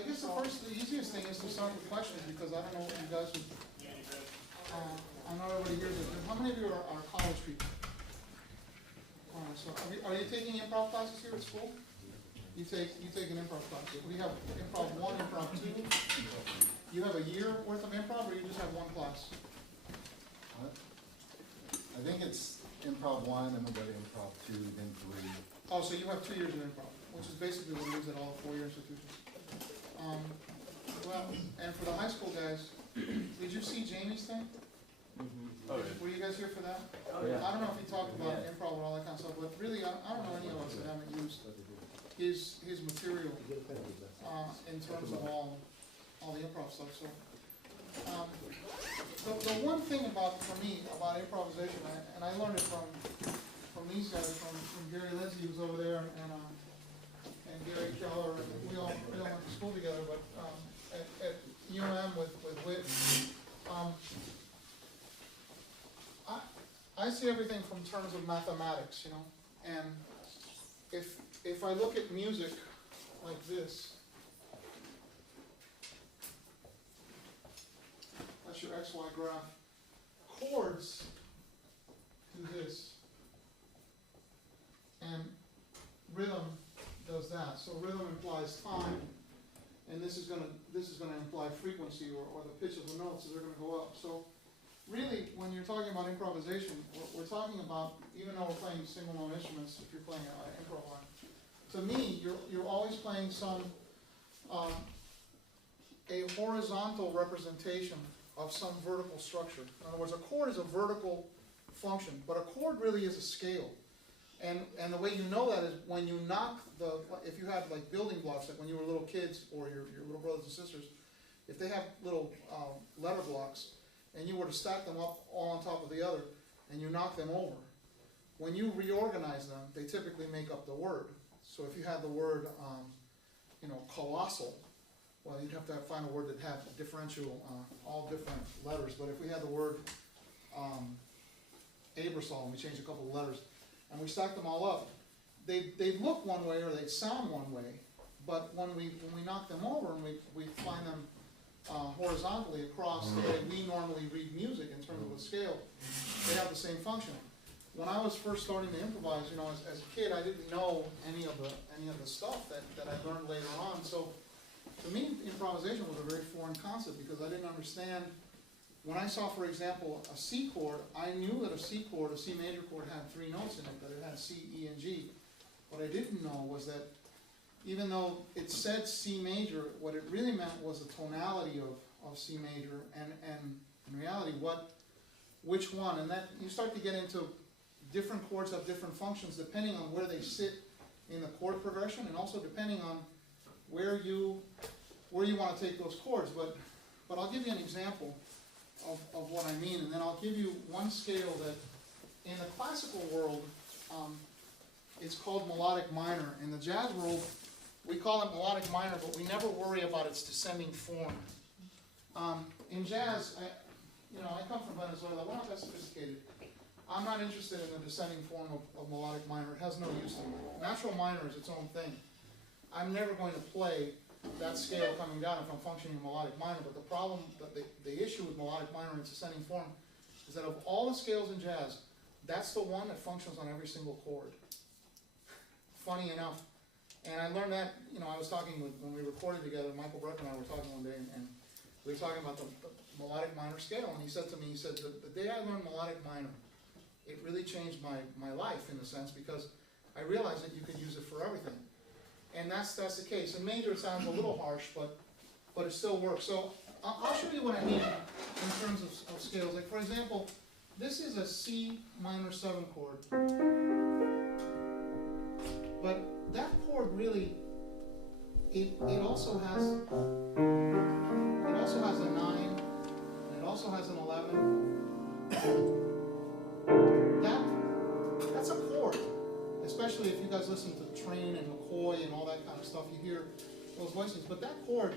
I guess the easiest thing is to start with questions, because I don't know what you guys would, I know everybody here is, how many of you are college people? So are you taking improv classes here at school? You take an improv class. We have improv 1, improv 2. You have a year worth of improv, or you just have one class? I think it's improv 1, and we'll go to improv 2, then 3. Oh, so you have 2 years of improv, which is basically what it is at all 4-year institutions. Well, and for the high school guys, did you see Jamie's thing? Oh, yeah. Were you guys here for that? Oh, yeah. I don't know if he talked about improv and all that kind of stuff, but really, I don't know any of us that haven't used his material in terms of all the improv stuff. So, the one thing for me about improvisation, and I learned it from these guys, from Gary Lindsay, who's over there, and Gary Keller, and we all went to school together, but at UM with Whit. I see everything from terms of mathematics, you know, and if I look at music like this, that's your XY graph. Chords do this, and rhythm does that. So rhythm implies time, and this is going to imply frequency, or the pitch of the notes, so they're going to go up. So really, when you're talking about improvisation, we're talking about, even though we're playing single note instruments, if you're playing an improv line, to me, you're always playing a horizontal representation of some vertical structure. In other words, a chord is a vertical function, but a chord really is a scale. And the way you know that is when you knock if you have like building blocks, like when you were little kids, or your little brothers and sisters, if they have little letter blocks, and you were to stack them up all on top of the other, and you knock them over, when you reorganize them, they typically make up the word. So if you had the word, colossal, well, you'd have to find a word that had differential, all different letters. But if we had the word Aebersold, and we changed a couple of letters, and we stacked them all up, they'd look one way or they'd sound one way. But when we knock them over and we find them horizontally across the way we normally read music in terms of a scale, they have the same function. When I was first starting to improvise, as a kid, I didn't know any of the stuff that I learned later on. So to me, improvisation was a very foreign concept, because I didn't understand. When I saw, for example, a C chord, I knew that a C chord, a C major chord, had 3 notes in it, that it had C, E, and G. What I didn't know was that even though it said C major, what it really meant was the tonality of C major, and in reality, which one. And that you start to get into different chords have different functions depending on where they sit in the chord progression, and also depending on where you want to take those chords. But I'll give you an example of what I mean, and then I'll give you one scale that in the classical world it's called melodic minor. In the jazz world, we call it melodic minor, but we never worry about its descending form. In jazz, I come from Venezuela. We're not that sophisticated. I'm not interested in the descending form of melodic minor. It has no use to me. Natural minor is its own thing. I'm never going to play that scale coming down if I'm functioning in melodic minor. But the problem, the issue with melodic minor and its ascending form, is that of all the scales in jazz, that's the one that functions on every single chord. Funny enough. And I learned that, I was talking when we recorded together, Michael Breck and I were talking one day, and we were talking about the melodic minor scale, and he said to me, the day I learned melodic minor, it really changed my life in a sense, because I realized that you could use it for everything. And that's the case. In major, it sounds a little harsh, but it still works. So I'll show you what I mean in terms of scales. Like, for example, this is a C minor 7 chord. But that chord really, it also has a 9, and it also has an 11. That's a chord. Especially if you guys listen to Train and McCoy and all that kind of stuff, you hear those voices. But that chord,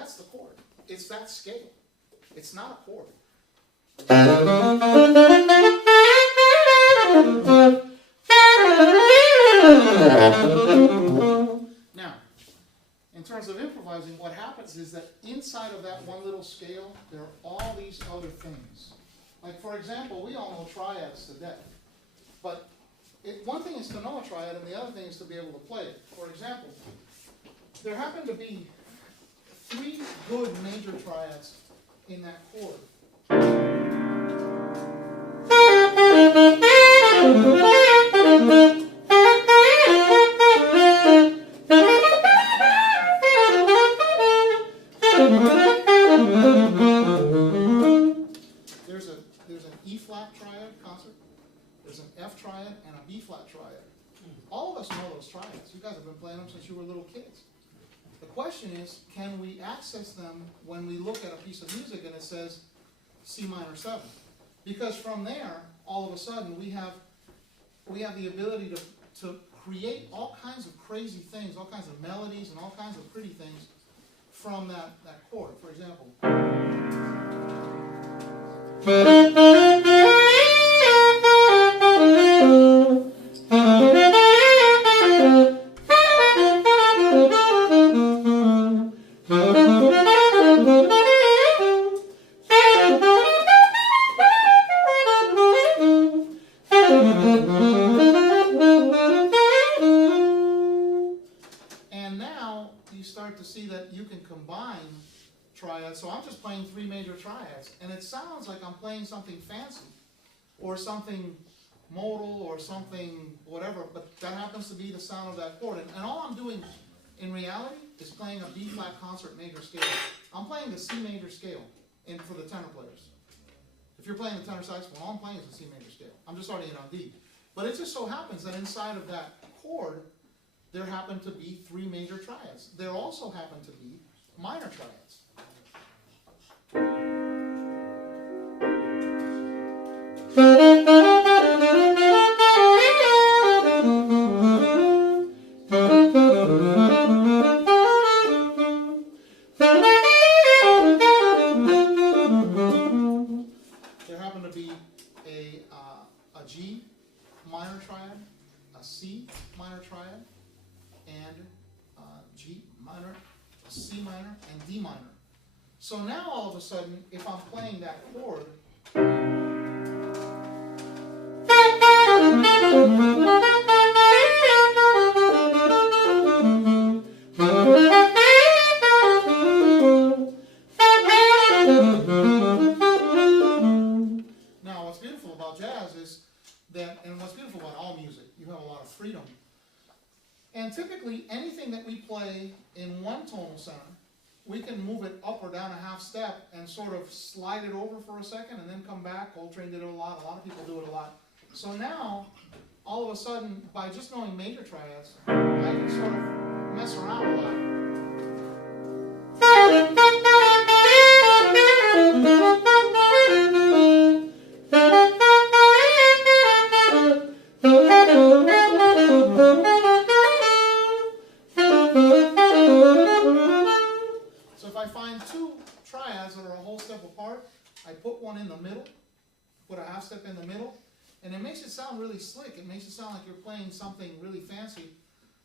that's the chord. It's that scale. It's not a chord. Now, in terms of improvising, what happens is that inside of that one little scale, there are all these other things. Like, for example, we all know triads to death. But one thing is to know a triad, and the other thing is to be able to play it. For example, there happen to be 3 good major triads in that chord. There's an E flat triad concert, there's an F triad, and a B flat triad. All of us know those triads. You guys have been playing them since you were little kids. The question is, can we access them when we look at a piece of music and it says C minor 7? Because from there, all of a sudden, we have the ability to create all kinds of crazy things, all kinds of melodies and all kinds of pretty things from that chord. For example. And now you start to see that you can combine triads. So I'm just playing 3 major triads, and it sounds like I'm playing something fancy or something modal or something whatever, but that happens to be the sound of that chord. And all I'm doing in reality is playing a B flat concert major scale. I'm playing the C major scale for the tenor players. If you're playing the tenor saxophone, all I'm playing is the C major scale. I'm just starting it on D. But it just so happens that inside of that chord, there happen to be 3 major triads. There also happen to be minor triads. There happen to be a G minor triad, a C minor triad, and G minor, C minor, and D minor. So now all of a sudden, if I'm playing that chord, now what's beautiful about jazz is that, and what's beautiful about all music, you have a lot of freedom. And typically, anything that we play in one tonal center, we can move it up or down a half step and sort of slide it over for a second and then come back. Coltrane did it a lot of people do it a lot. So now, all of a sudden, by just knowing major triads, I can sort of mess around a lot. So if I find 2 triads that are a whole step apart, I put one in the middle, put a half step in the middle, and it makes it sound really slick. It makes it sound like you're playing something really fancy.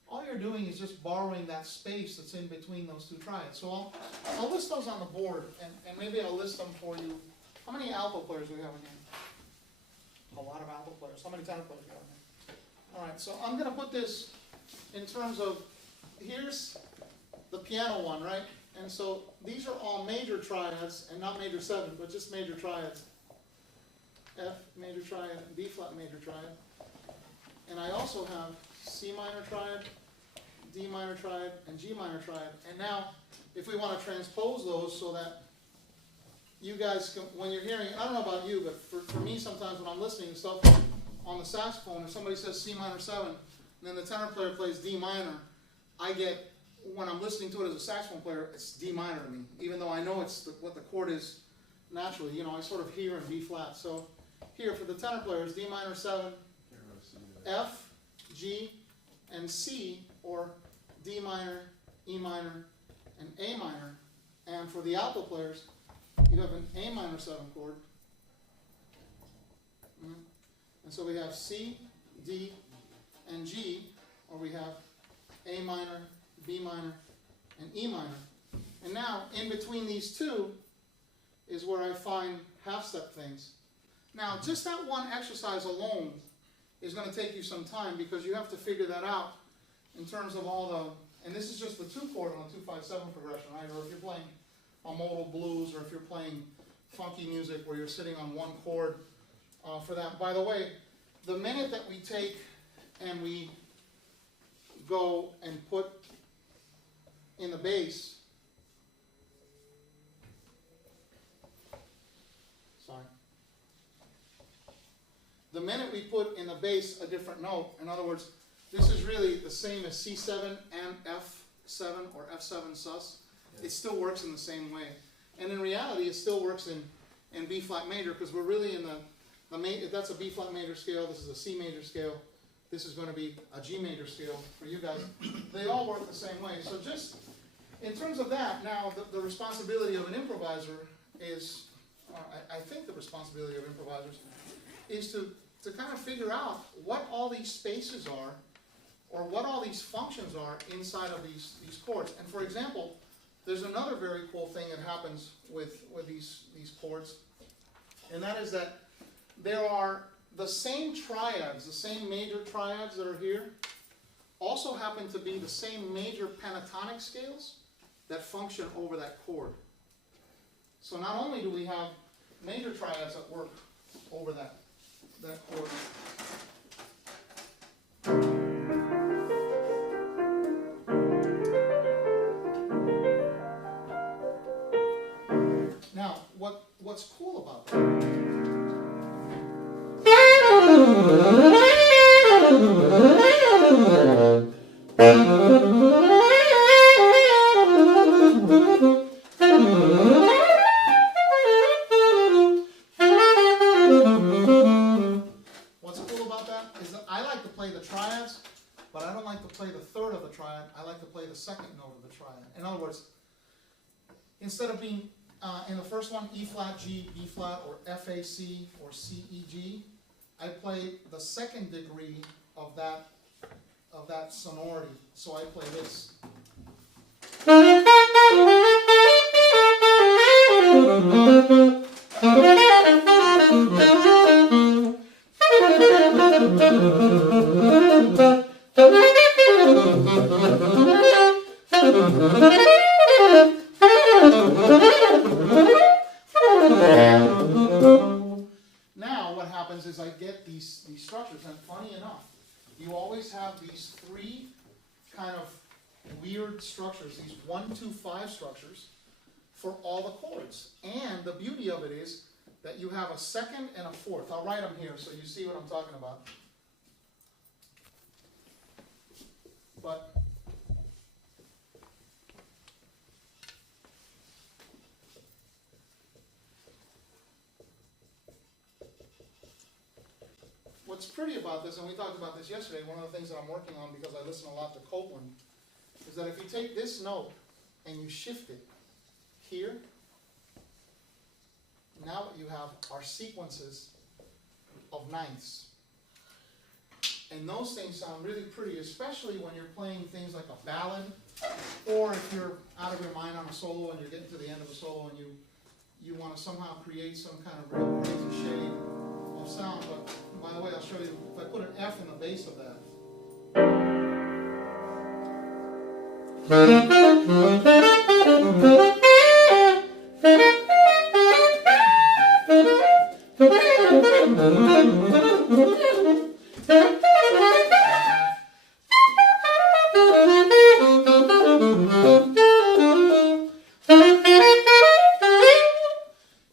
All you're doing is just borrowing that space that's in between those 2 triads. So I'll list those on the board, and maybe I'll list them for you. How many alto players do we have in here? A lot of alto players. How many tenor players do we have in here? All right, so I'm going to put this in terms of, here's the piano one, right? And so these are all major triads, and not major 7, but just major triads. F major triad, B flat major triad. And I also have C minor triad, D minor triad, and G minor triad. And now, if we want to transpose those so that you guys can, when you're hearing, I don't know about you, but for me sometimes when I'm listening to stuff on the saxophone, if somebody says C minor 7, and then the tenor player plays D minor, I get, when I'm listening to it as a saxophone player, it's D minor to me, even though I know it's what the chord is naturally. You know, I sort of hear in B flat. So here for the tenor players, D minor 7, F, G, and C, or D minor, E minor, and A minor. And for the alto players, you have an A minor 7 chord, And so we have C, D, and G, or we have A minor, B minor, and E minor. And now, in between these two is where I find half-step things. Now, just that one exercise alone is going to take you some time because you have to figure that out in terms of all the, and this is just the 2-chord on a 2-5-7 progression, right? Or if you're playing a modal blues, or if you're playing funky music where you're sitting on one chord for that. By the way, the minute that we take and we go and put in the bass, the minute we put in the bass a different note, in other words, this is really the same as C7 and F7 or F7 sus. It still works in the same way. And in reality, it still works in B flat major because we're really in the if that's a B flat major scale, this is a C major scale, this is going to be a G major scale for you guys. They all work the same way. So just in terms of that, now the responsibility of an improviser is, I think the responsibility of improvisers is to kind of figure out what all these spaces are, or what all these functions are inside of these chords. And for example, there's another very cool thing that happens with these chords, and that is that there are the same triads, the same major triads that are here, also happen to be the same major pentatonic scales that function over that chord. So not only do we have major triads that work over that chord. Now, what's cool about that? What's cool about that is that I like to play the triads, but I don't like to play the third of the triad. I like to play the second note of the triad. In other words, instead of being in the first one, E flat, G, B flat, or F, A, C, or C, E, G, I play the second degree of that sonority. So I play this. Now what happens is I get these structures, and funny enough, you always have these three kind of weird structures, these 1, 2, 5 structures for all the chords. And the beauty of it is that you have a second and a fourth. I'll write them here so you see what I'm talking about. But what's pretty about this, and we talked about this yesterday, one of the things that I'm working on because I listen a lot to Copeland, is that if you take this note and you shift it here, now what you have are sequences of ninths. And those things sound really pretty, especially when you're playing things like a ballad, or if you're out of your mind on a solo and you're getting to the end of a solo and you want to somehow create some kind of real crazy shade of sound. But by the way, I'll show you, if I put an F in the bass of that.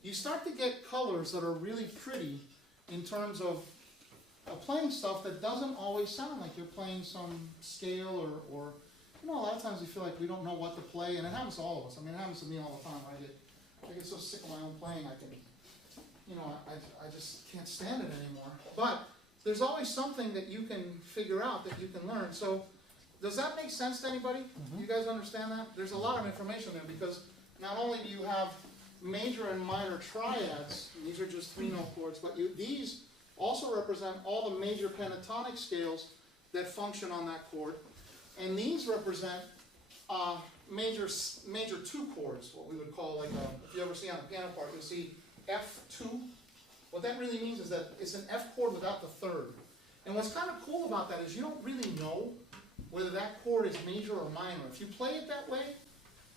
You start to get colors that are really pretty in terms of playing stuff that doesn't always sound like you're playing some scale or you know, a lot of times we feel like we don't know what to play, and it happens to all of us. I mean, it happens to me all the time. I get so sick of my own playing, I just can't stand it anymore. But there's always something that you can figure out, that you can learn. So does that make sense to anybody? Mm-hmm. You guys understand that? There's a lot of information there because not only do you have major and minor triads, and these are just 3-note chords, but these also represent all the major pentatonic scales that function on that chord. And these represent major 2 chords, what we would call like if you ever see on a piano part, you'll see F2. What that really means is that it's an F chord without the third. And what's kind of cool about that is you don't really know whether that chord is major or minor. If you play it that way,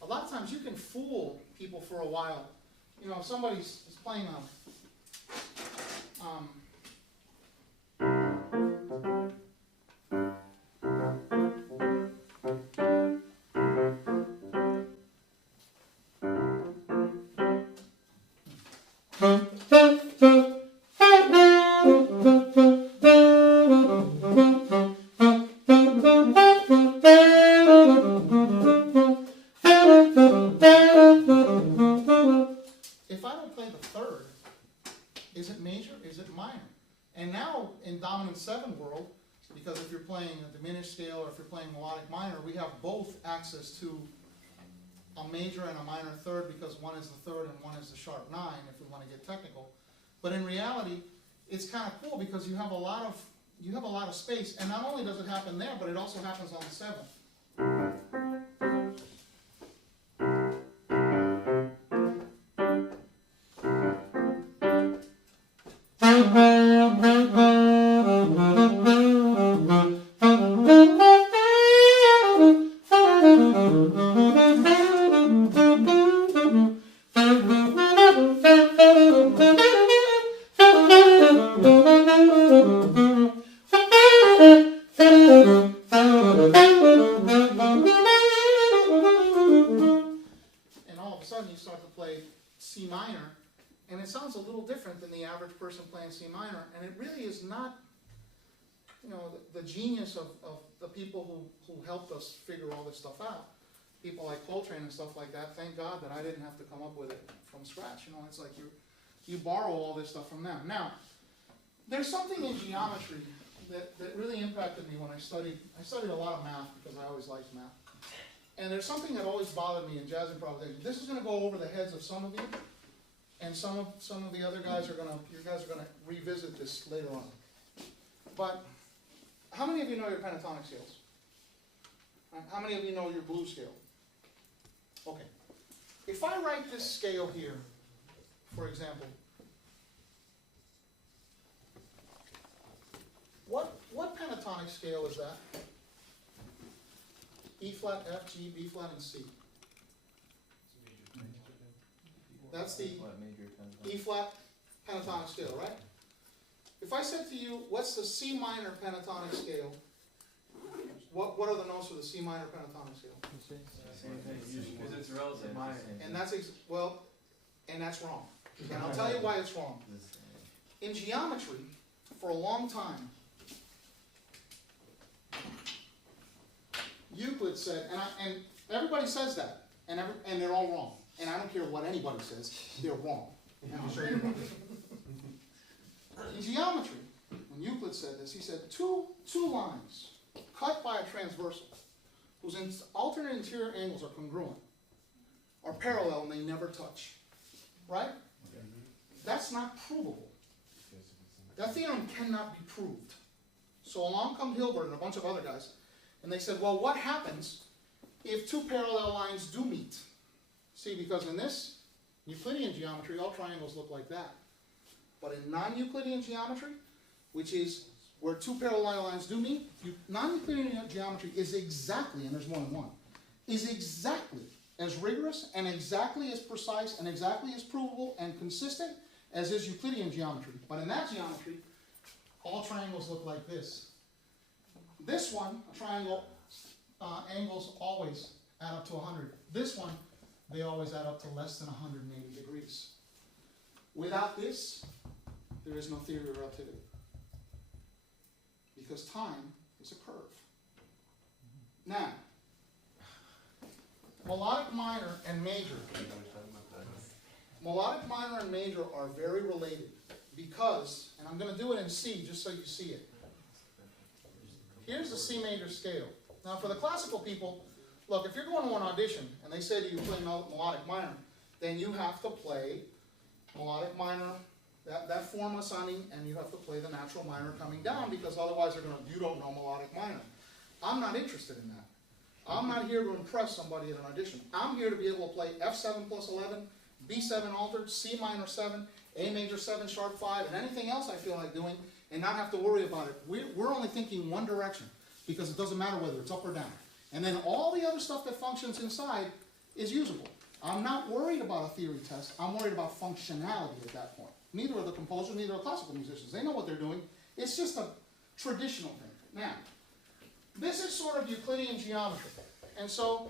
a lot of times you can fool people for a while. You know, if somebody's playing if I don't play the third, is it major? Is it minor? And now in dominant 7 world, because if you're playing a diminished scale or if you're playing melodic minor, we have both access to a major and a minor third, because one is the third and one is the sharp 9, if we want to get technical. But in reality, it's kind of cool because you have a lot of space, and not only does it happen there, but it also happens on the 7th. And all of a sudden you start to play C minor, and it sounds a little different than the average person playing C minor, and it really is not, you know, the genius of the people who helped us figure all this stuff out. People like Coltrane and stuff like that, thank God that I didn't have to come up with it from scratch. You know, it's like you borrow all this stuff from them. Now, there's something in geometry that really impacted me when I studied a lot of math, because I always liked math. And there's something that always bothered me in jazz improvisation. This is going to go over the heads of some of you, and some of the other guys are going to revisit this later on. But how many of you know your pentatonic scales? How many of you know your blues scale? Okay. If I write this scale here, for example, what pentatonic scale is that? E flat, F, G, B flat, and C. That's the E flat pentatonic scale, right? If I said to you, what's the C minor pentatonic scale? What are the notes for the C minor pentatonic scale? Same thing, because it's relative minor. And that's and that's wrong. And I'll tell you why it's wrong. In geometry, for a long time, Euclid said, and everybody says that, and they're all wrong. And I don't care what anybody says, they're wrong. And I'll show you why. In geometry, when Euclid said this, he said two lines cut by a transversal, whose alternate interior angles are congruent, are parallel, and they never touch. Right? That's not provable. That theorem cannot be proved. So along come Hilbert and a bunch of other guys, and they said, well, what happens if 2 parallel lines do meet? See, because in this Euclidean geometry, all triangles look like that. But in non-Euclidean geometry, which is where 2 parallel lines do meet, non-Euclidean geometry is exactly, and there's more than one, is exactly as rigorous and exactly as precise and exactly as provable and consistent as is Euclidean geometry. But in that geometry, all triangles look like this. This one, a triangle, angles always add up to 100. This one, they always add up to less than 180 degrees. Without this, there is no theory of relativity. Because time is a curve. Now, melodic minor and major. Melodic minor and major are very related because, and I'm going to do it in C just so you see it. Here's the C major scale. Now for the classical people, look, if you're going to an audition and they say to you play melodic minor, then you have to play melodic minor that form ascending, and you have to play the natural minor coming down, because otherwise they're gonna, you don't know melodic minor. I'm not interested in that. I'm not here to impress somebody at an audition. I'm here to be able to play F7 plus 11, B7 altered, C minor 7, A major 7, sharp 5, and anything else I feel like doing, and not have to worry about it. We're only thinking one direction, because it doesn't matter whether it's up or down. And then all the other stuff that functions inside is usable. I'm not worried about a theory test. I'm worried about functionality at that point. Neither are the composers, neither are classical musicians. They know what they're doing. It's just a traditional thing. Now, this is sort of Euclidean geometry. And so,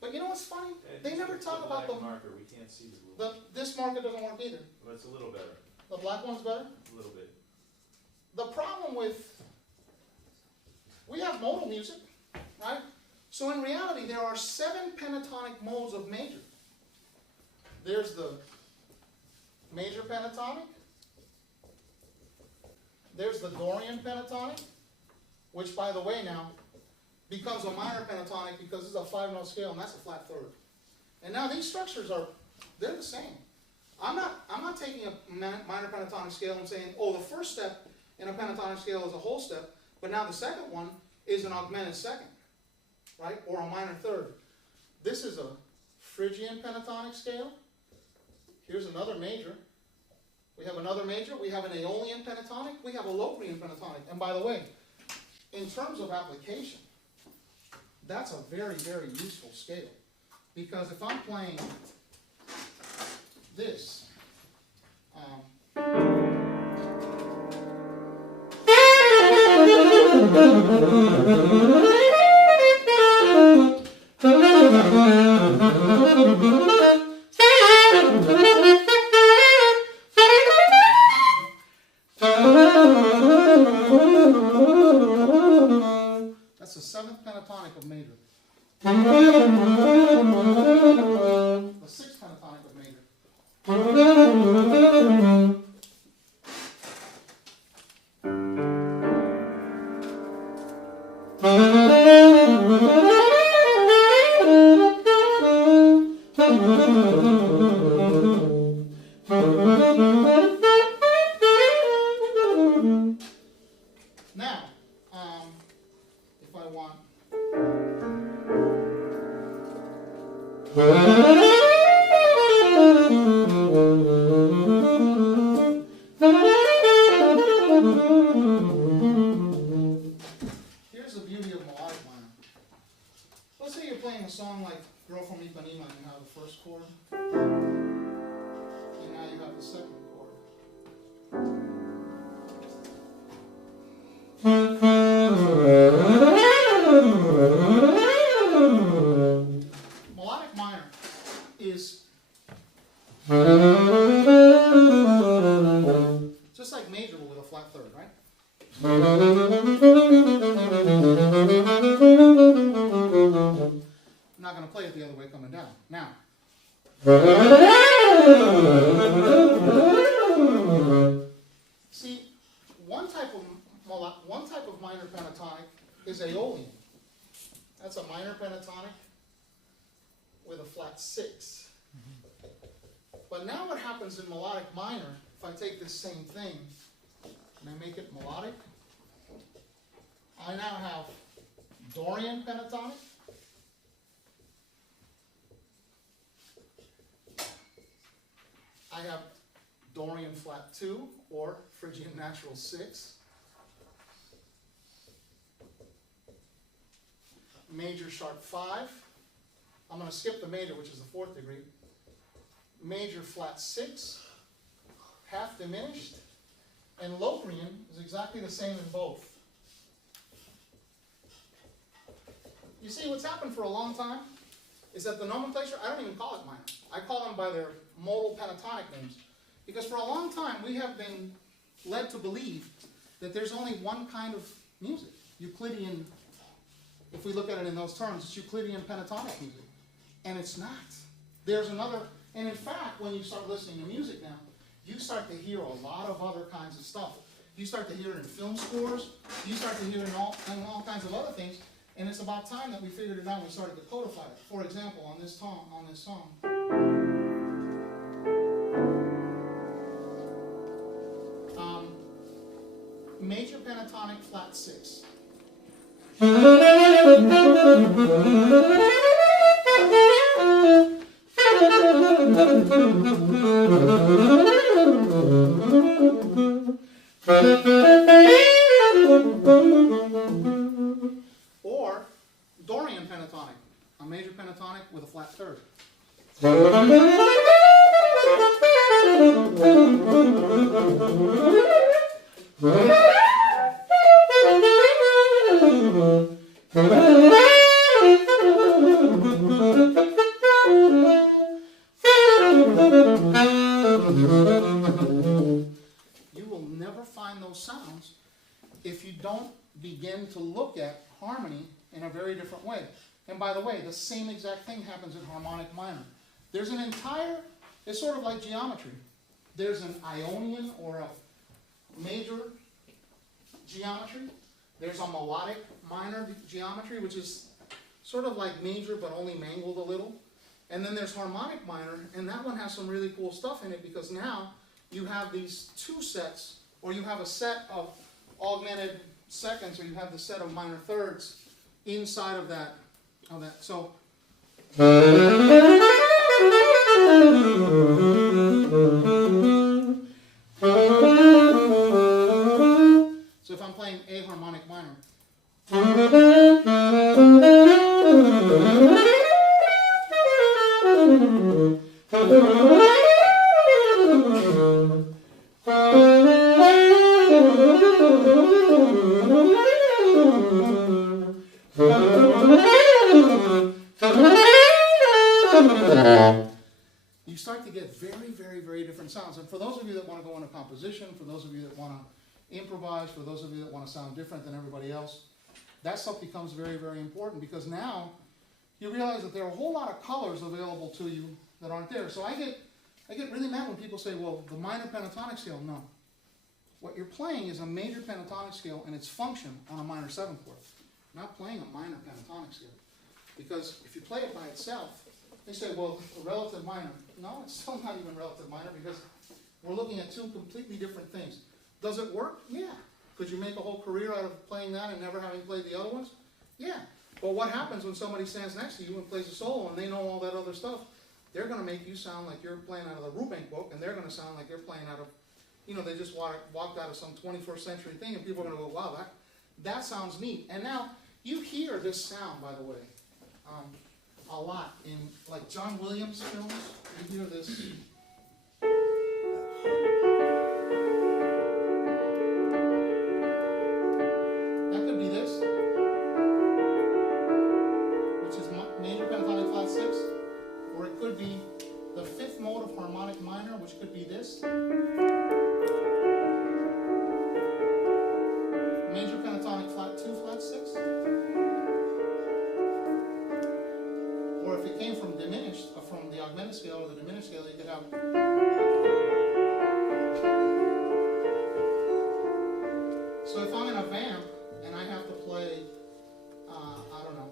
but you know what's funny? They never talk about the marker. We can't see the rules. This marker doesn't work either. Well, it's a little better. The black one's better? A little bit. The problem with, we have modal music, right? So in reality, there are 7 pentatonic modes of major. There's the major pentatonic. There's the Dorian pentatonic, which, by the way, now becomes a minor pentatonic because it's a 5-note scale, and that's a flat third. And now these structures they're the same. I'm not taking a minor pentatonic scale and saying, oh, the first step in a pentatonic scale is a whole step, but now the second one is an augmented second, right, or a minor third. This is a Phrygian pentatonic scale. Here's another major. We have another major. We have an Aeolian pentatonic. We have a Locrian pentatonic. And by the way, in terms of application, that's a very, very useful scale. Because if I'm playing this, that's the 7th pentatonic of major. The 6th pentatonic of major. Now, if I want here's the beauty of melodic minor. Let's say you're playing a song like Girl from Ipanema and you have the first chord, and now you have the second chord. Melodic minor is just like major but with a flat third, right? I'm not going to play it the other way coming down. Now, see, one type of minor pentatonic is Aeolian. That's a minor pentatonic with a flat 6. But now what happens in melodic minor, if I take this same thing and I make it melodic, I now have Dorian pentatonic, I have Dorian flat 2 or Phrygian natural 6, major sharp 5, I'm going to skip the major, which is the 4th degree, major flat 6, half diminished, and Locrian is exactly the same in both. You see, what's happened for a long time is that the nomenclature, I don't even call it minor. I call them by their modal pentatonic names. Because for a long time, we have been led to believe that there's only one kind of music. Euclidean, if we look at it in those terms, it's Euclidean pentatonic music. And it's not. There's another, and in fact, when you start listening to music now, you start to hear a lot of other kinds of stuff. You start to hear it in film scores, you start to hear it in all kinds of other things, and it's about time that we figured it out and we started to codify it. For example, on this song, major pentatonic flat 6. Or Dorian pentatonic, a major pentatonic with a flat 3rd. You will never find those sounds if you don't begin to look at harmony in a very different way. And by the way, the same exact thing happens in harmonic minor. There's an entire, it's sort of like geometry. There's an Ionian or a major geometry. There's a melodic minor geometry, which is sort of like major but only mangled a little. And then there's harmonic minor, and that one has some really cool stuff in it because now you have these two sets, or you have a set of augmented seconds, or you have the set of minor thirds inside of that. So if I'm playing a harmonic minor, you start to get very, very, very different sounds. And for those of you that want to go into composition, for those of you that want to improvise, for those of you that want to sound different than everybody else, that stuff becomes very, very important because now you realize that there are a whole lot of colors available to you that aren't there. So I get really mad when people say, well, the minor pentatonic scale. No. What you're playing is a major pentatonic scale and its function on a minor 7th chord. You're not playing a minor pentatonic scale. Because if you play it by itself, they say, well, a relative minor. No, it's still not even relative minor because we're looking at two completely different things. Does it work? Yeah. Could you make a whole career out of playing that and never having played the other ones? Yeah. But what happens when somebody stands next to you and plays a solo and they know all that other stuff? They're going to make you sound like you're playing out of the Rubank book, and they're going to sound like you're playing out of, you know, they just walked out of some 21st century thing, and people are going to go, wow, that sounds neat. And now, you hear this sound, by the way, a lot in, like, John Williams films. You hear this. That could be this, which is major pentatonic flat 6, or it could be the 5th mode of harmonic minor, which could be this. Major pentatonic flat 2, flat 6. Or if it came from diminished, from the augmented scale or the diminished scale, you could have. So if I'm in a vamp and I have to play, I don't know.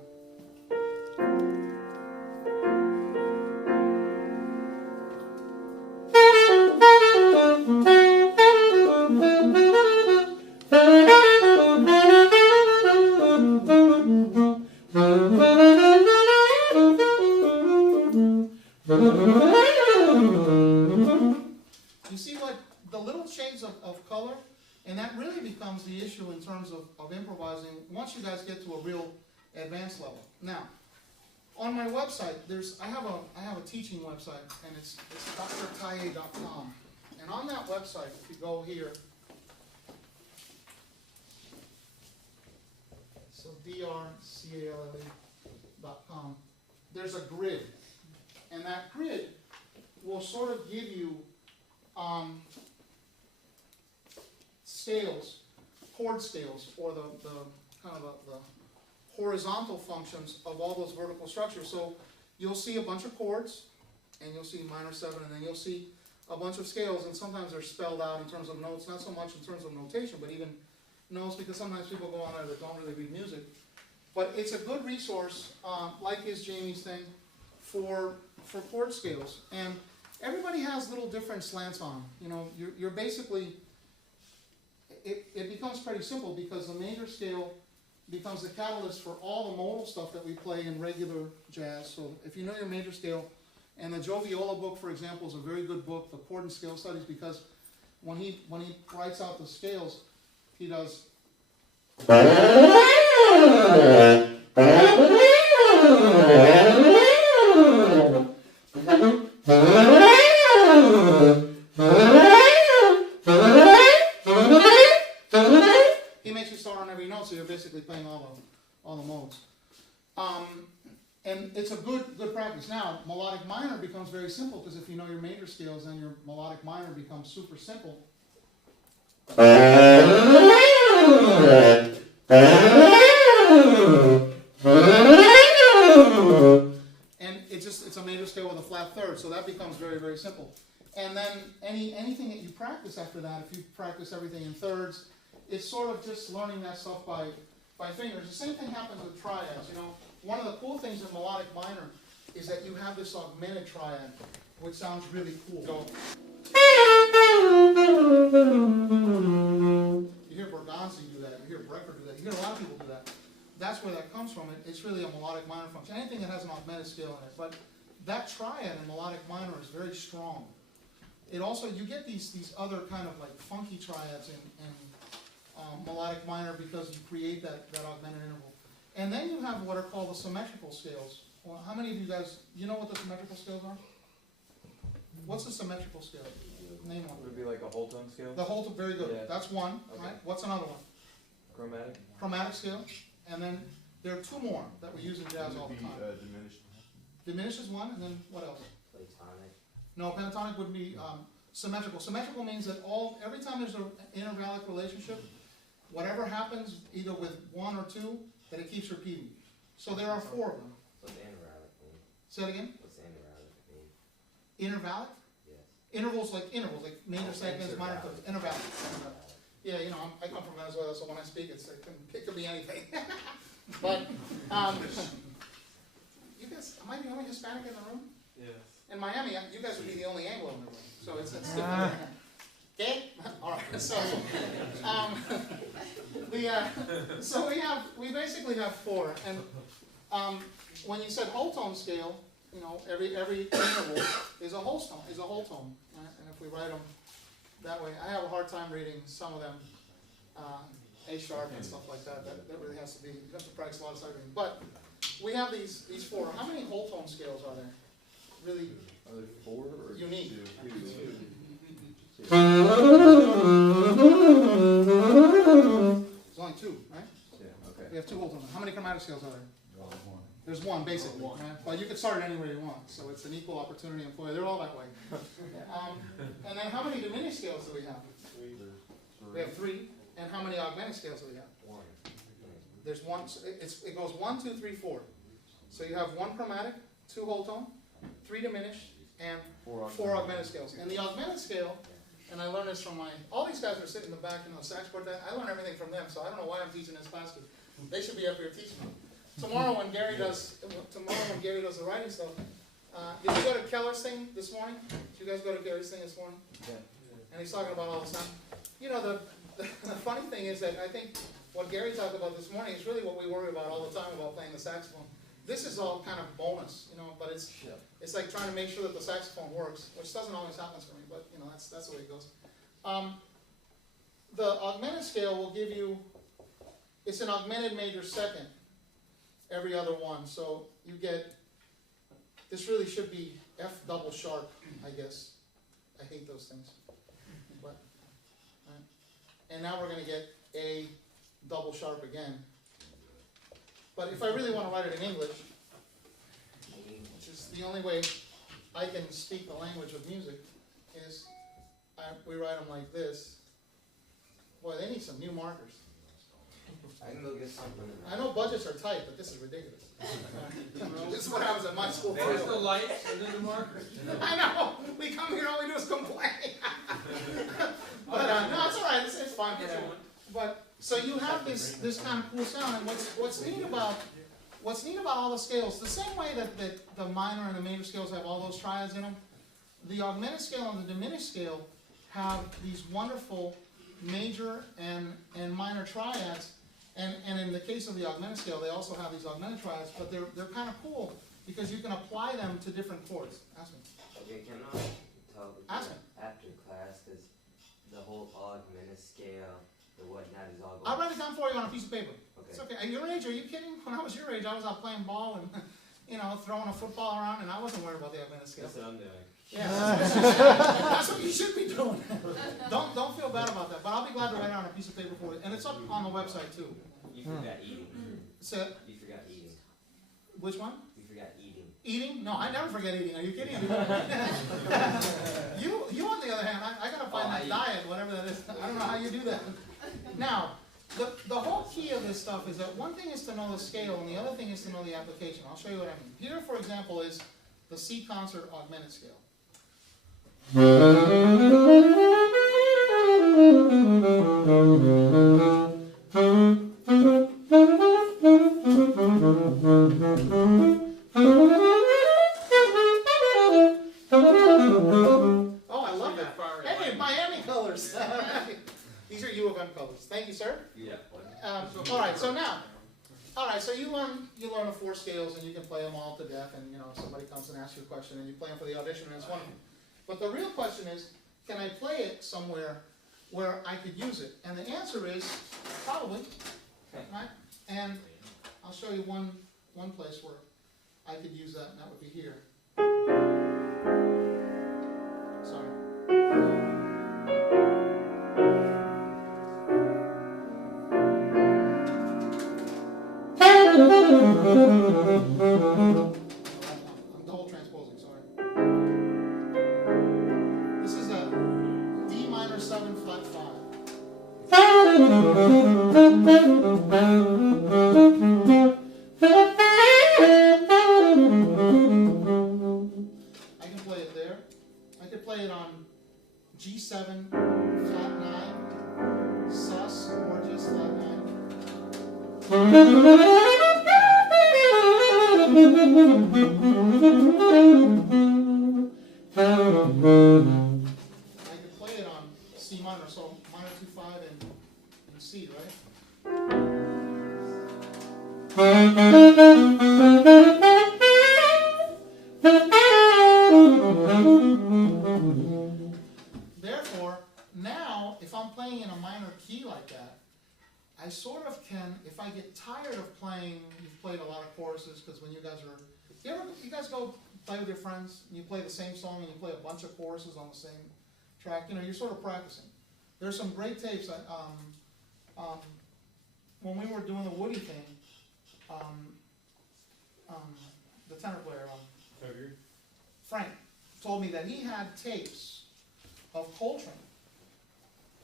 You see, like, the little shades of color, and that really becomes the issue in terms of improvising once you guys get to a real advanced level. Now, on my website, I have a teaching website, and it's drcalle.com. And on that website, if you go here, so drcalle.com, there's a grid. And that grid will sort of give you scales, chord scales, or the kind of the horizontal functions of all those vertical structures. So you'll see a bunch of chords, and you'll see minor 7, and then you'll see a bunch of scales, and sometimes they're spelled out in terms of notes, not so much in terms of notation, but even notes, because sometimes people go on there that don't really read music. But it's a good resource, like is Jamie's thing, for chord scales. And everybody has little different slants on them. You know, you're basically, it becomes pretty simple because the major scale becomes the catalyst for all the modal stuff that we play in regular jazz. So if you know your major scale, and the Joe Viola book, for example, is a very good book, the Chord and Scale Studies, because when he writes out the scales, he does. He makes you start on every note, so you're basically playing all the modes. And it's a good practice. Now, melodic minor becomes very simple, because if you know your major scales, then your melodic minor becomes super simple. And it's a major scale with a flat third, so that becomes very, very simple. And then anything that you practice after that, if you practice everything in thirds, it's sort of just learning that stuff by fingers. The same thing happens with triads, you know. One of the cool things in melodic minor is that you have this augmented triad, which sounds really cool. So, you hear Berganza do that, you hear Brecker do that, you hear a lot of people do that. That's where that comes from. It's really a melodic minor function. Anything that has an augmented scale in it. But that triad in melodic minor is very strong. It also, you get these other kind of like funky triads in melodic minor because you create that augmented interval. And then you have what are called the symmetrical scales. Well, how many of you guys, you know what the symmetrical scales are? What's the symmetrical scale? Name one. Would it be like a whole tone scale? The whole, very good. Yeah. That's one, Okay. right? What's another one? Chromatic? Chromatic scale. And then there are two more that we use in jazz all the time. Diminished. Diminished is one, and then what else? Pentatonic. No, pentatonic would be symmetrical. Symmetrical means that every time there's an intervallic relationship, whatever happens, either with one or two, that it keeps repeating. So there are four of them. What's intervallic mean? Say it again. What's intervallic mean? Intervallic? Yes. Intervals, like major segments, minor thirds. Intervallic. Yeah, you know, I come from Venezuela, so when I speak, it could be anything. But, you guys, am I the only Hispanic in the room? Yes. In Miami, you guys would be the only Anglo in the room, so it's different. Okay? All right, so, we basically have four, and when you said whole tone scale, you know, every interval is a whole tone, right? And if we write them that way, I have a hard time reading some of them, A sharp and stuff like that. That really has to be, you have to practice a lot of sight reading. But we have these four. How many whole tone scales are there? Really Are there four or unique. two? There's only two, right? Yeah, okay. We have two whole tones. How many chromatic scales are there? One. There's one, basically. Right? But you can start it anywhere you want, so it's an equal opportunity employer. They're all that way. And then how many diminished scales do we have? We have three. And how many augmented scales do we have? One. There's one. It goes 1, 2, 3, 4. So you have one chromatic, two whole tone, three diminished, and four augmented scales. And the augmented scale, and I learned this from all these guys are sitting in the back in the sax quartet. I learn everything from them, so I don't know why I'm teaching this class, because they should be up here teaching me. Tomorrow when Gary does the writing stuff, did you go to Keller's thing this morning? Did you guys go to Gary's thing this morning? Yeah. And he's talking about all the sound. You know, the funny thing is that I think what Gary talked about this morning is really what we worry about all the time about playing the saxophone. This is all kind of bonus, you know, but it's like trying to make sure that the saxophone works, which doesn't always happen for me, but you know, that's the way it goes. The augmented scale will give you, it's an augmented major second every other one, so you get, this really should be F double sharp, I guess. I hate those things. But, right. And now we're going to get A double sharp again. But if I really want to write it in English, which is the only way I can speak the language of music, is we write them like this. Boy, they need some new markers. I can go get something. I know budgets are tight, but this is ridiculous. This is what happens at my school. There's the lights and then the markers. I know. We come here, all we do is complain. But no, it's all right. It's fine for everyone. But so you have this kind of cool sound, and what's neat about all the scales, the same way that the minor and the major scales have all those triads in them, the augmented scale and the diminished scale have these wonderful major and minor triads, and in the case of the augmented scale, they also have these augmented triads, but they're kind of cool because you can apply them to different chords. Ask me. Okay, can I talk with Ask you me. after class? Because the whole augmented scale, the whatnot is all I'll going. write it down for you on a piece of paper. Okay. It's okay. At your age, are you kidding? When I was your age, I was out playing ball and, throwing a football around, and I wasn't worried about the augmented scale. That's what I'm doing. Yeah, that's what you should be doing. Don't feel bad about that. But I'll be glad to write it on a piece of paper for you, and it's up on the website too. You forgot eating. So, You forgot eating. which one? You forgot eating. Eating? No, I never forget eating. Are you kidding? you on the other hand, I gotta find that diet, whatever that is. I don't know how you do that. Now, the whole key of this stuff is that one thing is to know the scale, and the other thing is to know the application. I'll show you what I mean. Here, for example, is the C concert augmented scale. Oh, I love that. Hey, Miami colors. These are U of M colors. Thank you, sir. Yeah. All right, so you learn the 4 scales, and you can play them all to death, and if somebody comes and asks you a question, and you play them for the audition, and it's wonderful. But the real question is, can I play it somewhere where I could use it? And the answer is probably, right? And I'll show you one place where I could use that, and that would be here. Sorry. I'm double transposing, sorry. This is a D minor 7 flat 5. I can play it there. I could play it on G7 flat 9, sus, or just flat 9. I can play it on C minor, so minor 2-5 and C, right? Therefore, now, if I'm playing in a minor key like that, I sort of can, if I get tired of playing, you've played a lot of choruses, because when you guys go play with your friends, and you play the same song, and you play a bunch of choruses on the same track, you're sort of practicing. There's some great tapes. When we were doing the Woody thing, the tenor player, Frank, told me that he had tapes of Coltrane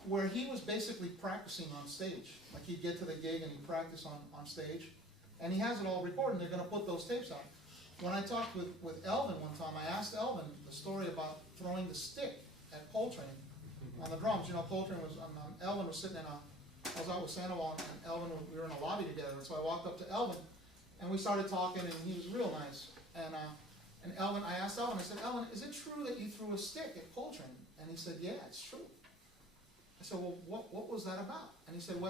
where he was basically practicing on stage. Like he'd get to the gig and he'd practice on stage. And he has it all recorded, and they're going to put those tapes out. When I talked with Elvin one time, I asked Elvin the story about throwing the stick at Coltrane on the drums. Coltrane was, Elvin was sitting I was out with Sandoval, and Elvin, we were in a lobby together, and so I walked up to Elvin, and we started talking, and he was real nice. And Elvin, I asked Elvin, I said, Elvin, is it true that you threw a stick at Coltrane? And he said, yeah, it's true. I said, well, what was that about? And he said, it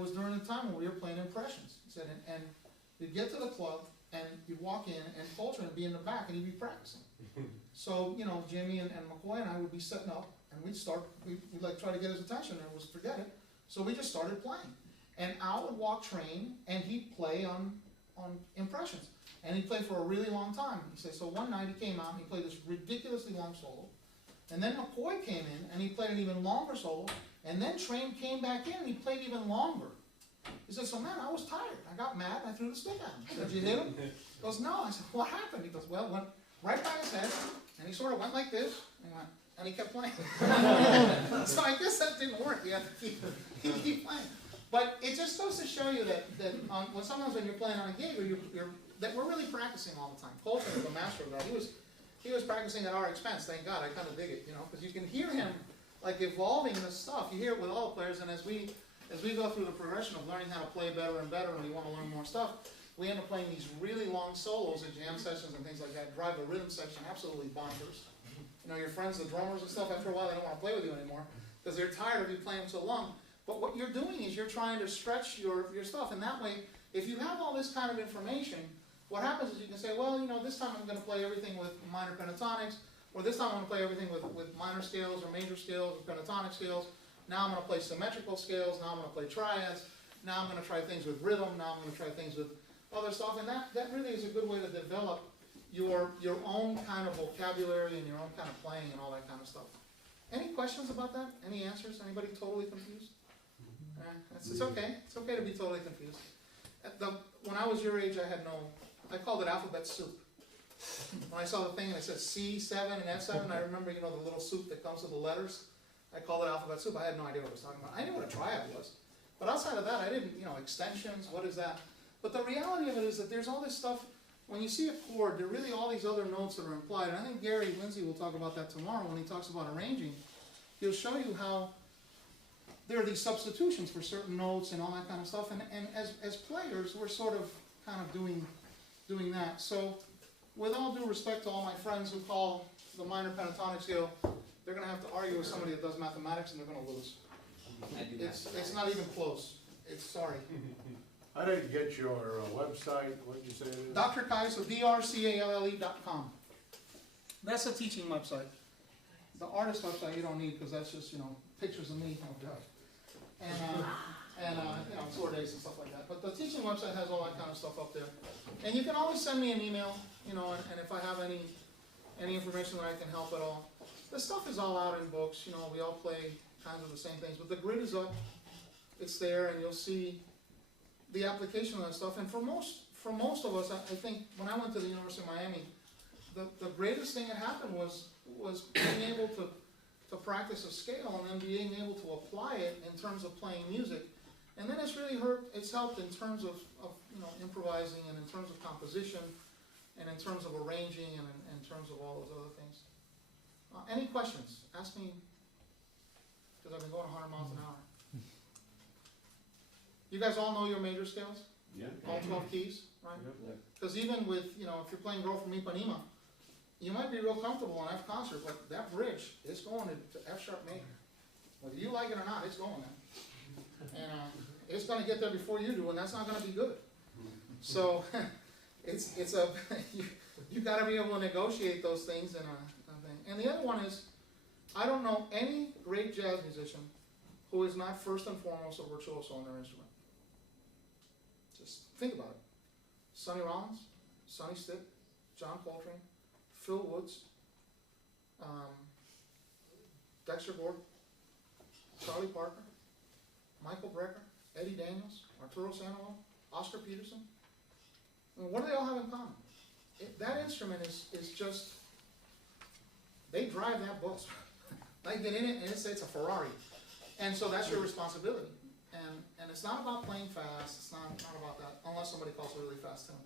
was during the time when we were playing impressions. He said, and you'd get to the club, and you'd walk in, and Coltrane would be in the back, and he'd be practicing. So, Jimmy and McCoy and I would be setting up, and we'd try to get his attention, and it was forget it. So we just started playing. And Al would walk train, and he'd play on impressions. And he'd play for a really long time. He said, so one night he came out, and he played this ridiculously long solo. And then McCoy came in, and he played an even longer solo. And then Train came back in, and he played even longer. He said, so man, I was tired. I got mad, and I threw the stick at him. I said, did you hit him? He goes, no. I said, what happened? He goes, well, it went right by his head, and he sort of went like this, and he kept playing. So I guess that didn't work. You have to keep playing. But it just goes to show you that sometimes when you're playing on a gig, that we're really practicing all the time. Coltrane was a master of that. He was practicing at our expense. Thank God. I kind of dig it, because you can hear him like evolving this stuff. You hear it with all the players, and as we go through the progression of learning how to play better and better, and we want to learn more stuff, we end up playing these really long solos at jam sessions and things like that. Drive the rhythm section absolutely bonkers. Your friends, the drummers and stuff, after a while they don't want to play with you anymore. because they're tired of you playing so long. But what you're doing is you're trying to stretch your stuff, and that way, if you have all this kind of information, what happens is you can say, well, this time I'm going to play everything with minor pentatonics, or this time I'm going to play everything with minor scales or major scales or pentatonic scales. Now I'm going to play symmetrical scales, now I'm going to play triads, now I'm going to try things with rhythm, now I'm going to try things with other stuff, and that really is a good way to develop your own kind of vocabulary and your own kind of playing and all that kind of stuff. Any questions about that? Any answers? Anybody totally confused? It's okay. It's okay to be totally confused. When I was your age, I called it alphabet soup. When I saw the thing and it said C7 and F7, I remember, the little soup that comes with the letters. I called it alphabet soup. I had no idea what it was talking about. I knew what a triad was. But outside of that, I didn't, extensions, what is that? But the reality of it is that there's all this stuff. When you see a chord, there are really all these other notes that are implied. And I think Gary Lindsay will talk about that tomorrow when he talks about arranging. He'll show you how there are these substitutions for certain notes and all that kind of stuff. And as players, we're sort of kind of doing that. So with all due respect to all my friends who call the minor pentatonic scale, they're going to have to argue with somebody that does mathematics and they're going to lose. It's not even close. Sorry. I didn't get your website. What did you say it is? Dr. Calle, so drcalle.com. That's a teaching website. The artist website you don't need because that's just, pictures of me. Oh, God. And tour days and stuff like that. But the teaching website has all that kind of stuff up there. And you can always send me an email, and if I have any information that I can help at all. The stuff is all out in books. We all play kinds of the same things. But the grid is up. It's there, and you'll see the application of that stuff. And for most of us, I think when I went to the University of Miami, the greatest thing that happened was being able to practice a scale and then being able to apply it in terms of playing music. And then it's helped in terms of improvising and in terms of composition and in terms of arranging and in terms of all those other things. Any questions? Ask me, because I've been going 100 miles an hour. You guys all know your major scales? Yeah. All 12 keys, right? Yep. Because even with, if you're playing Girl from Ipanema, you might be real comfortable on F concert, but that bridge is going to F sharp major. Whether you like it or not, it's going there. And it's going to get there before you do, and that's not going to be good. So you got to be able to negotiate those things and thing. And the other one is, I don't know any great jazz musician who is not first and foremost a virtuoso on their instrument. Just think about it. Sonny Rollins, Sonny Stitt, John Coltrane, Phil Woods, Dexter Gordon, Charlie Parker, Michael Brecker, Eddie Daniels, Arturo Sandoval, Oscar Peterson. I mean, what do they all have in common? That instrument is just, they drive that bus. They get in it and it's a Ferrari. And so that's your responsibility. And it's not about playing fast, it's not about that, unless somebody calls a really fast tune.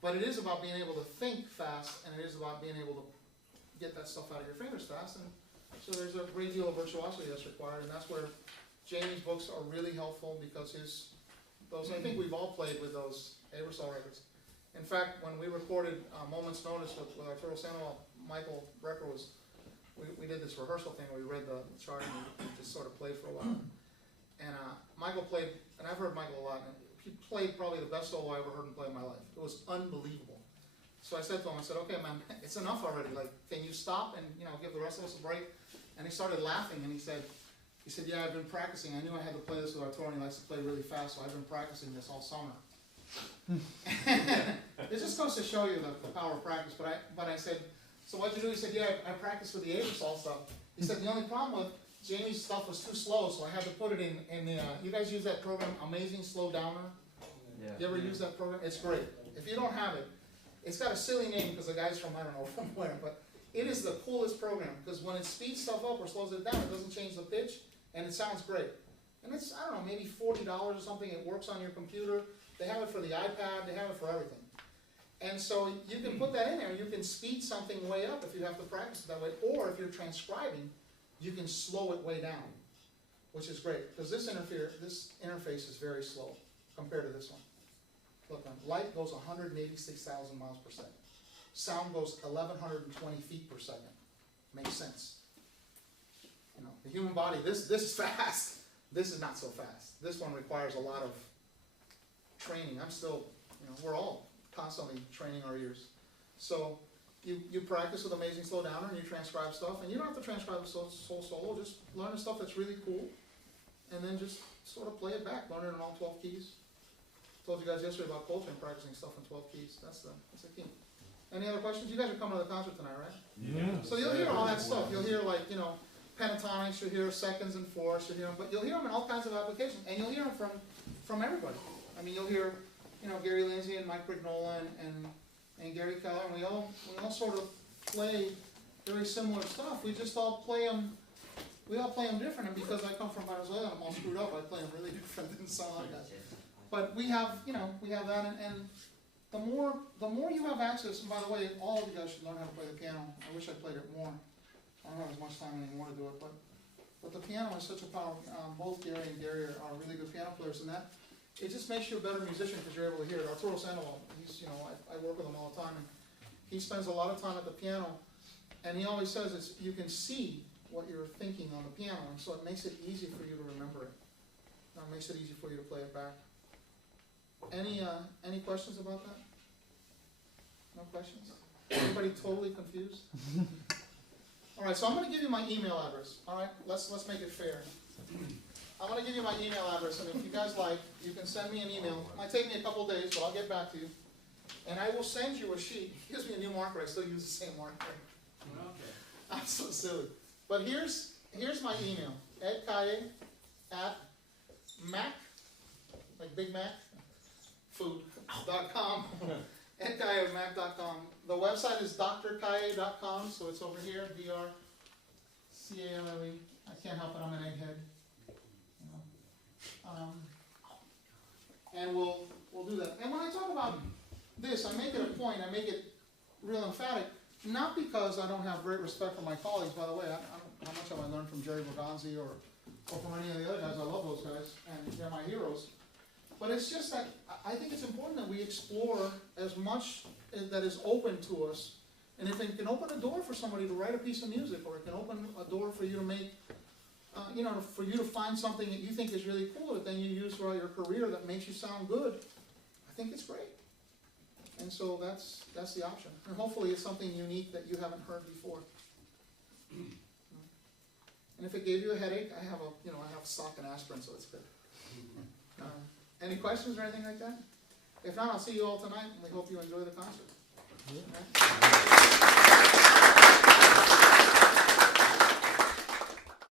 But it is about being able to think fast, and it is about being able to get that stuff out of your fingers fast. And so there's a great deal of virtuosity that's required, and that's where Jamie's books are really helpful, because I think we've all played with those Aerosolve records. In fact, when we recorded Moment's Notice with Arturo Sandoval, Michael Brecker we did this rehearsal thing where we read the chart and we just sort of played for a while. And Michael played, and I've heard Michael a lot, and he played probably the best solo I ever heard him play in my life. It was unbelievable. So I said to him, okay, man, it's enough already. Like, can you stop and give the rest of us a break? And he started laughing, and he said, yeah, I've been practicing. I knew I had to play this with Arturo, and he likes to play really fast, so I've been practicing this all summer. It just goes to show you the power of practice. But I said, so what'd you do? He said, yeah, I practiced with the Aerosolve stuff. He said, the only problem with Jamie's stuff was too slow, so I had to put it in the, you guys use that program, Amazing Slow Downer? Yeah. You ever use that program? It's great. If you don't have it, it's got a silly name because the guy's from, I don't know from where, but it is the coolest program, because when it speeds stuff up or slows it down, it doesn't change the pitch, and it sounds great. And it's, I don't know, maybe $40 or something. It works on your computer. They have it for the iPad. They have it for everything. And so you can put that in there. You can speed something way up if you have to practice it that way. Or if you're transcribing, you can slow it way down, which is great. Because this interface is very slow compared to this one. Look, light goes 186,000 miles per second. Sound goes 1,120 feet per second. Makes sense. You know, the human body, this is fast. This is not so fast. This one requires a lot of training. I'm still, you know, we're all constantly training our ears. So you practice with Amazing Slow Downer and you transcribe stuff, and you don't have to transcribe a soul solo, just learn the stuff that's really cool, and then just sort of play it back, learn it in all 12 keys. Told you guys yesterday about Coltrane practicing stuff in 12 keys. That's the key. Any other questions? You guys are coming to the concert tonight, right? Yeah. So you'll hear all that stuff. You'll hear, like, you know, pentatonics, you'll hear seconds and fourths, you'll hear them, but you'll hear them in all kinds of applications, and you'll hear them from everybody. I mean, you'll hear, you know, Gary Lindsay and Mike Brignola and Gary Keller, and we all sort of play very similar stuff. We just all play them. We all play them different, and because I come from Venezuela and I'm all screwed up, I play them really different than some other guys. But we have, you know, we have that, and the more you have access. And by the way, all of you guys should learn how to play the piano. I wish I played it more. I don't have as much time anymore to do it, but the piano is such a power. Both Gary and Gary are really good piano players, and that it just makes you a better musician because you're able to hear it. Arturo Sandoval, he's, you know, I work with him all the time, and he spends a lot of time at the piano, and he always says you can see what you're thinking on the piano, and so it makes it easy for you to remember it. It makes it easy for you to play it back. Any questions about that? No questions? Anybody totally confused? All right, so I'm going to give you my email address. All right, let's make it fair. I'm going to give you my email address, and if you guys like, you can send me an email. It might take me a couple of days, but I'll get back to you. And I will send you a sheet. He gives me a new marker. I still use the same marker. Okay. I'm so silly. But here's my email. edkaye@mac, like Big Mac, food.com. edkaye@mac.com. The website is drkaye.com, so it's over here, DRCALLE. I can't help it, I'm an egghead. You know. And we'll do that. And when I talk about this, I make it a point, I make it real emphatic, not because I don't have great respect for my colleagues. By the way, how much have I learned from Jerry Bergonzi or from any of the other guys? I love those guys, and they're my heroes. But it's just that I think it's important that we explore as much that is open to us. And if it can open a door for somebody to write a piece of music, or it can open a door for you to make, you know, for you to find something that you think is really cool that then you use throughout your career that makes you sound good, I think it's great. And so that's the option. And hopefully it's something unique that you haven't heard before. And if it gave you a headache, I have stock and aspirin, so it's good. Any questions or anything like that? If not, I'll see you all tonight, and we hope you enjoy the concert.